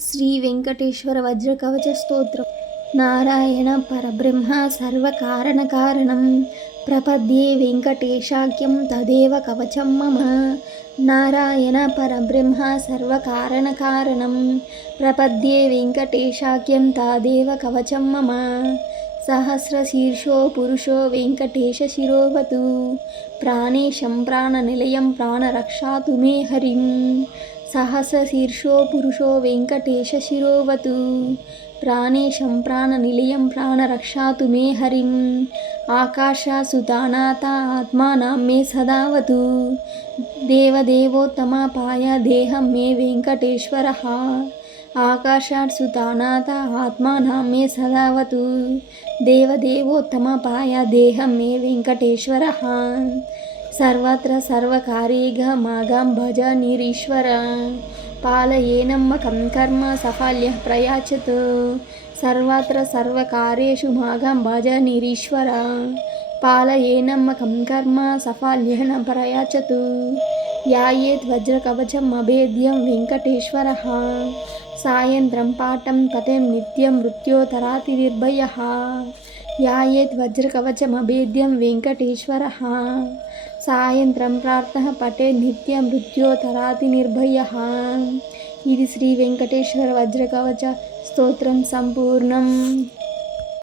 శ్రీ వెంకటేశ్వర వజ్ర కవచ స్తోత్రం. నారాయణ పరబ్రహ్మ సర్వకారణ కారణం. ప్రపద్యే వెంకటేశాఖ్యం తదేవ కవచం మమ. నారాయణ పరబ్రహ్మ సర్వకారణ కారణం. ప్రపద్యే వెంకటేశాఖ్యం తదేవ కవచం మమ. సహస్రశీర్షో పురుషో వెంకటేశ శిరోవతు. ప్రాణేశం ప్రాణనిలయం ప్రాణరక్షాతు మే హరిం. సహస్రశీర్షో పురుషో వెంకటేశ శిరోవతు. ప్రాణేశం ప్రాణనిలయం ప్రాణరక్షాతు మే హరిం. ఆకాశసుతానాథ ఆత్మానం మే సదావతు. దేవదేవోత్తమాపాయ దేహం మే వెంకటేశ్వర. ఆకాశాత్ సుతానాథ ఆత్మానం మే సదావతు దేవదేవోత్తమ పాయ దేహం మే వెంకటేశ్వర సర్వత్ర సర్వకార్యేగ మాగాం భజ నిరీశ్వర పాలయేనమ్మకం కర్మ సఫల్య ప్రయాచత్ సర్వత్ర సర్వకార్యేషు మాగం భజ నిరీశ్వర పాలయేనమ్మకం కర్మ సఫల్యన ప్రయాచతు యాయేత్ వజ్రకవచం అభేద్యం వెంకటేశ్వర. సాయంత్రం పాఠం కథం నిత్యం మృత్యోతరాతి నిర్భయ యాయేత్ వజ్రకవచమభేద్యం వెంకటేశ్వర. సాయంత్రం ప్రార్థన పటే నిత్యం మృత్యోతరాతి నిర్భయ ఇది శ్రీ వెంకటేశ్వర వజ్రకవచ స్తోత్రం సంపూర్ణం.